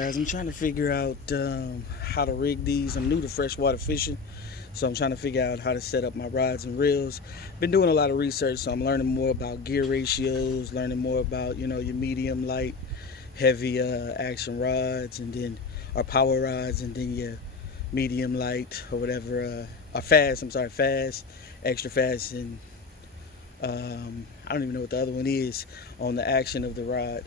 guys, I'm trying to figure out how to rig these. I'm new to freshwater fishing, so I'm trying to figure out how to set up my rods and reels. Been doing a lot of research, so I'm learning more about gear ratios, learning more about your medium, light, heavy action rods, and then our power rods, and then your medium, light, or whatever, or fast. I'm sorry, fast, extra fast, and I don't even know what the other one is on the action of the rod.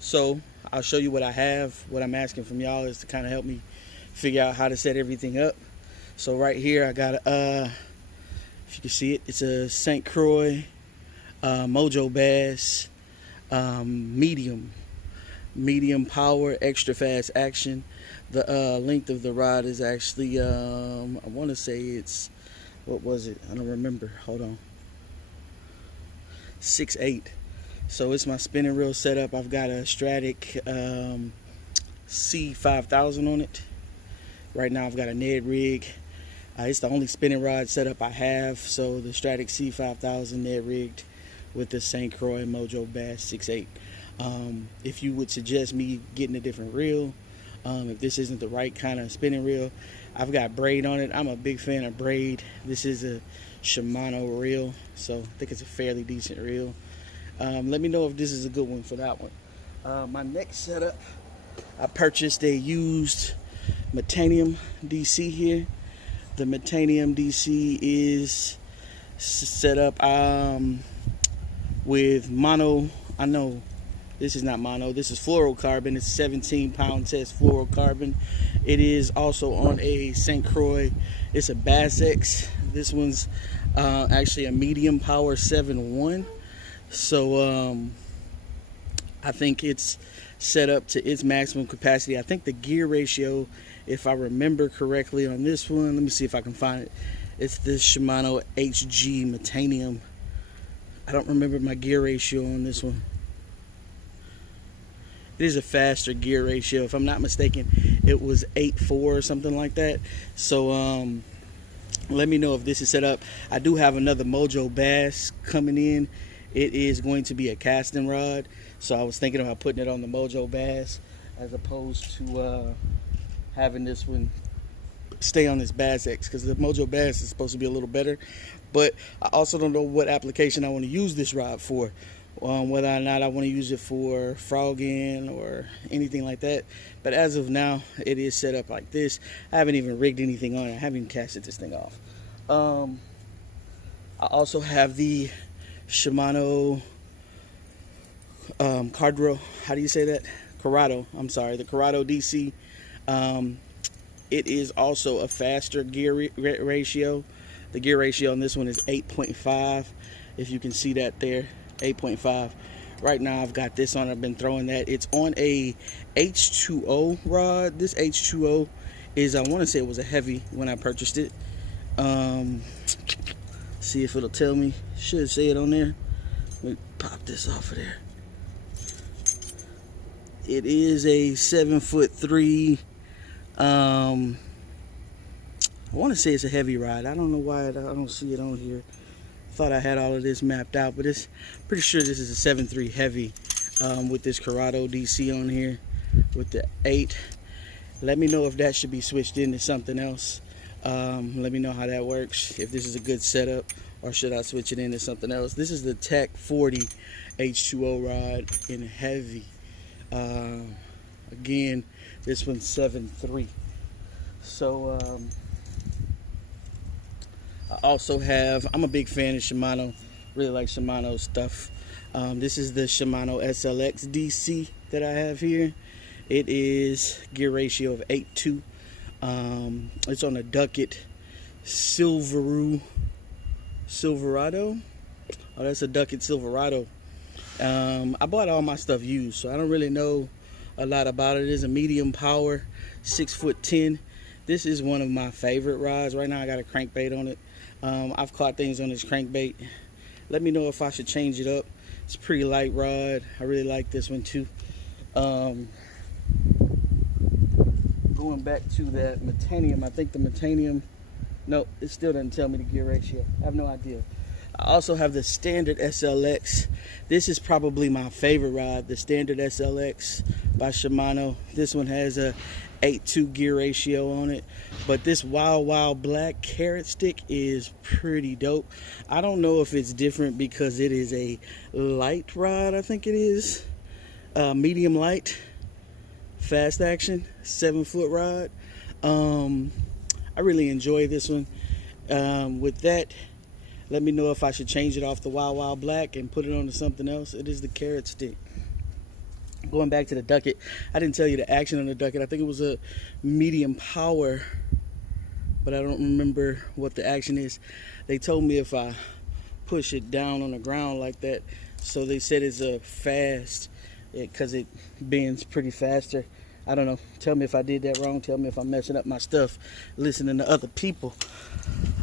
So I'll show you what I have. What I'm asking from y'all is to kind of help me figure out how to set everything up. So right here I got if you can see it, it's a St. Croix Mojo Bass medium power, extra fast action. The length of the rod is actually I want to say it's, what was it? I don't remember. Hold on. 6'8". So it's my spinning reel setup. I've got a Stratic C5000 on it. Right now I've got a Ned rig. It's the only spinning rod setup I have. So the Stratic C5000 Ned rigged with the St. Croix Mojo Bass 6'8". If you would suggest me getting a different reel, if this isn't the right kind of spinning reel, I've got braid on it. I'm a big fan of braid. This is a Shimano reel, so I think it's a fairly decent reel. Let me know if this is a good one for that one. My next setup, I purchased a used Metanium DC here. The Metanium DC is set up with mono. I know this is not mono, this is fluorocarbon. It's 17-pound test fluorocarbon. It is also on a St. Croix. It's a Bass X. This one's actually a medium power 7.1. So I think it's set up to its maximum capacity. I think the gear ratio, if I remember correctly on this one, let me see if I can find it. It's the Shimano HG Metanium. I don't remember my gear ratio on this one. It is a faster gear ratio. If I'm not mistaken, it was 8.4 or something like that. So let me know if this is set up. I do have another Mojo Bass coming in. It is going to be a casting rod. So I was thinking about putting it on the Mojo Bass as opposed to having this one stay on this Bass X, because the Mojo Bass is supposed to be a little better. But I also don't know what application I want to use this rod for. Whether or not I want to use it for frogging or anything like that. But as of now, it is set up like this. I haven't even rigged anything on it. I haven't even casted this thing off. I also have the Shimano Cardro. How do you say that? Corrado. I'm sorry, the Corrado DC. It is also a faster gear ratio. The gear ratio on this one is 8.5. If you can see that there. 8.5. Right now I've got this on. I've been throwing that. It's on a H2O rod. This H2O is, I want to say it was a heavy when I purchased it. See if it'll tell me. Should say it on there. Let me pop this off of there. It is a 7'3". I want to say it's a heavy rod. I don't know why I don't see it on here. Thought I had all of this mapped out, but it's pretty sure this is a 7.3 heavy with this Corrado DC on here with the 8. Let me know if that should be switched into something else. Let me know how that works, if this is a good setup, or should I switch it into something else. This is the Tech 40 H2O rod in heavy. Again, this one's 7.3. So I also have, I'm a big fan of Shimano, really like Shimano stuff. This is the Shimano SLX DC that I have here. It is gear ratio of 8.2. It's on a Ducket Silverado. Oh, that's a Ducket Silverado. I bought all my stuff used, so I don't really know a lot about it. It is a medium power, 6'10". This is one of my favorite rods. Right now I got a crankbait on it. I've caught things on this crankbait. Let me know if I should change it up. It's a pretty light rod. I really like this one too. Going back to that Metanium, I think the Metanium, no, it still doesn't tell me the gear ratio. I have no idea. I also have the Standard SLX. This is probably my favorite rod, the Standard SLX by Shimano. This one has a 8:2 gear ratio on it, but this Wild Wild Black carrot stick is pretty dope. I don't know if it's different because it is a light rod. I think it is medium light, fast action, 7-foot rod. I really enjoy this one. With that, let me know if I should change it off the Wild Wild Black and put it on to something else. It is the carrot stick. Going back to the Ducket, I didn't tell you the action on the Ducket. I think it was a medium power, but I don't remember what the action is. They told me if I push it down on the ground like that, so they said it's a fast, because it bends pretty faster. I don't know. Tell me if I did that wrong. Tell me if I'm messing up my stuff listening to other people.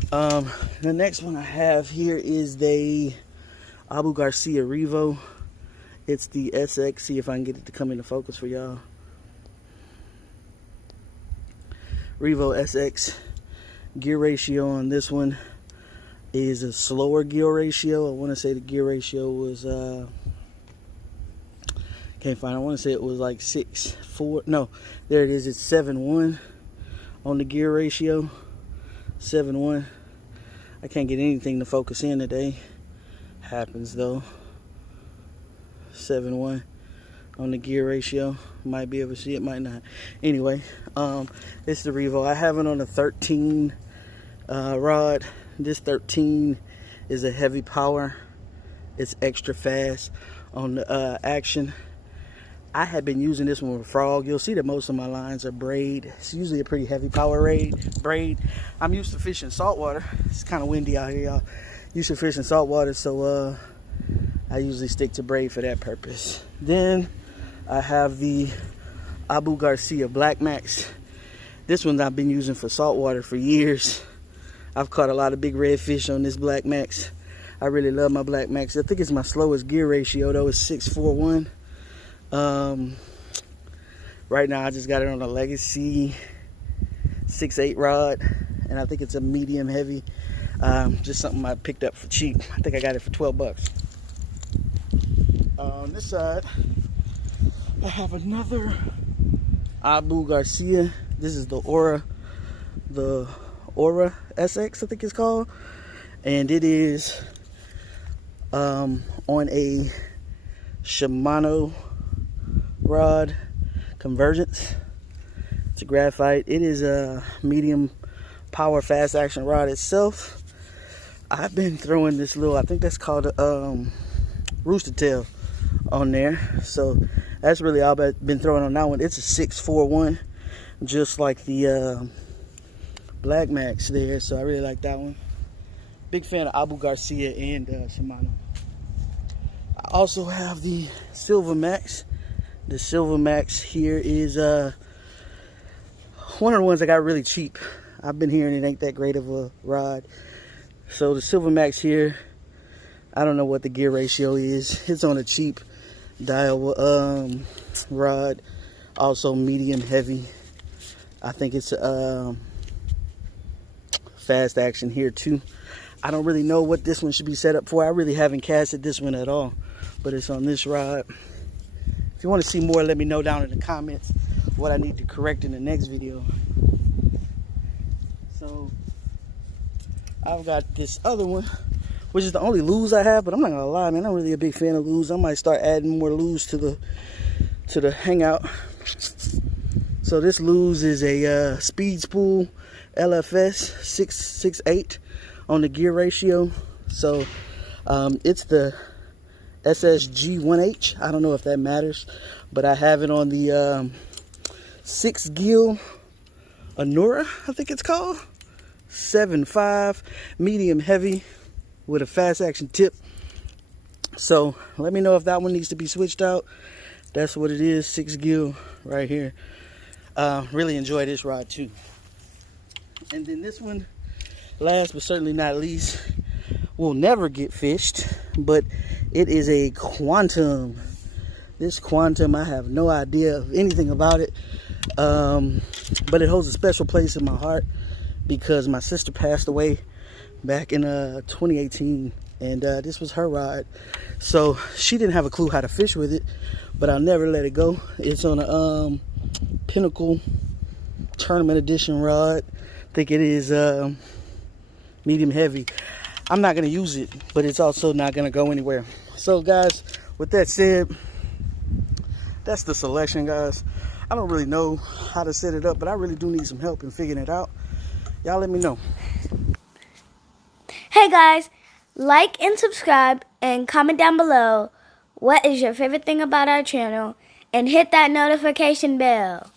The next one I have here is the Abu Garcia Revo. It's the SX. See if I can get it to come into focus for y'all. Revo SX. Gear ratio on this one is a slower gear ratio. I want to say the gear ratio was can't find it. I want to say it was like 6.4. No, there it is. It's 7.1 on the gear ratio. 7.1. I can't get anything to focus in today. Happens though. 7.1 on the gear ratio. Might be able to see it, might not. Anyway, it's the Revo. I have it on a 13 rod. This 13 is a heavy power. It's extra fast on the action. I had been using this one with Frog. You'll see that most of my lines are braid. It's usually a pretty heavy power braid. I'm used to fishing saltwater. It's kind of windy out here, y'all. Used to fishing saltwater, so I usually stick to braid for that purpose. Then I have the Abu Garcia Black Max. This one I've been using for saltwater for years. I've caught a lot of big redfish on this Black Max. I really love my Black Max. I think it's my slowest gear ratio though. It's 6.41. Right now I just got it on a Legacy 6.8 rod, and I think it's a medium heavy. Just something I picked up for cheap. I think I got it for 12 bucks. On this side, I have another Abu Garcia. This is the Aura SX, I think it's called, and it is on a Shimano rod, Convergence. It's a graphite. It is a medium power fast action rod itself. I've been throwing this little, I think that's called a rooster tail on there, so that's really all I've been throwing on that one. It's a 6.41, just like the Black Max there, so I really like that one. Big fan of Abu Garcia and Shimano. I also have the Silver Max. The Silver Max here is one of the ones I got really cheap. I've been hearing it ain't that great of a rod. So the Silver Max here, I don't know what the gear ratio is. It's on a cheap dial rod. Also medium heavy. I think it's fast action here too. I don't really know what this one should be set up for. I really haven't casted this one at all, but it's on this rod. If you want to see more, let me know down in the comments what I need to correct in the next video. So I've got this other one, which is the only lures I have, but I'm not gonna lie, man, I'm really a big fan of lures. I might start adding more lures to the hangout. So this lures is a Speed Spool LFS 6.8 on the gear ratio. So it's the SSG1H. I don't know if that matters, but I have it on the 6 gill Anura, I think it's called. 7.5 medium heavy with a fast action tip. So let me know if that one needs to be switched out. That's what it is, 6 gill right here. Really enjoy this rod too. And then this one, last but certainly not least, will never get fished, but it is a Quantum. This Quantum, I have no idea of anything about it, but it holds a special place in my heart because my sister passed away back in 2018, and this was her rod. So she didn't have a clue how to fish with it, but I'll never let it go. It's on a Pinnacle Tournament Edition rod. I think it is medium heavy. I'm not going to use it, but it's also not going to go anywhere. So guys, with that said, that's the selection, guys. I don't really know how to set it up, but I really do need some help in figuring it out. Y'all let me know. Hey guys, like and subscribe and comment down below what is your favorite thing about our channel, and hit that notification bell.